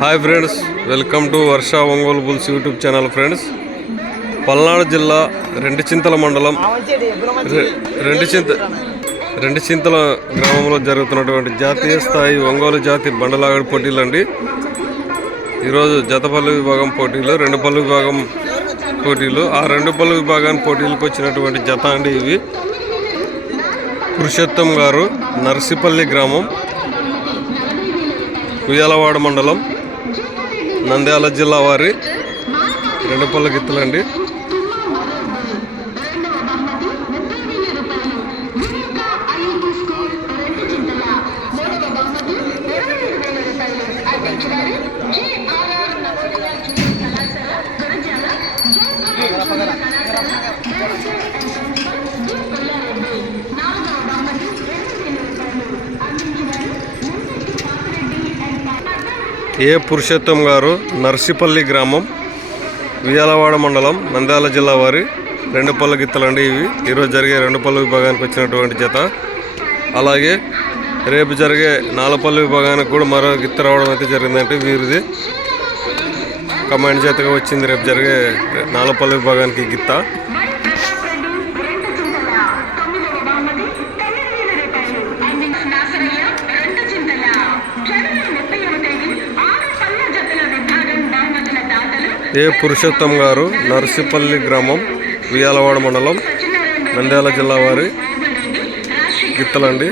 Hi friends, welcome to Varsha Ongole bulls YouTube channel. Friends, Palnadu జిల్లా రెండుచింతల మండలం రెండుచింతల గ్రామంలో జరుగుతున్నటువంటి జాతీయ స్థాయి ఒంగోలు జాతి బండలాగడి పోటీలు అండి. ఈరోజు జతపల్లి విభాగం పోటీలు, రెండు పళ్ళు విభాగం పోటీలు. ఆ రెండు పళ్ళు విభాగాన్ని పోటీలకు వచ్చినటువంటి జత అండి ఇవి. పురుషోత్తం గారు, నర్సిపల్లి గ్రామం, ఉయ్యాలవాడ మండలం, నంద్యాల జిల్లా వారి రెండు పళ్ళ గిత్తలండి. ఏ పురుషోత్తం గారు, నర్సిపల్లి గ్రామం, ఉయ్యాలవాడ మండలం, నంద్యాల జిల్లా వారి రెండు పళ్ళ గిత్తలండి ఇవి. ఈరోజు జరిగే రెండు పళ్ళు విభాగానికి వచ్చినటువంటి జత. అలాగే రేపు జరిగే నాలుగు పళ్ళు విభాగానికి కూడా మరో గిత్త రావడం అయితే జరిగిందంటే వీరిది కమాండ్ చేతగా వచ్చింది. రేపు జరిగే నాలుగు పళ్ళు విభాగానికి గిత్త. ఏ పురుషోత్తం గారు, నర్సిపల్లి గ్రామం, ఉయ్యాలవాడ మండలం, నంద్యాల జిల్లా వారి గిత్తలండి.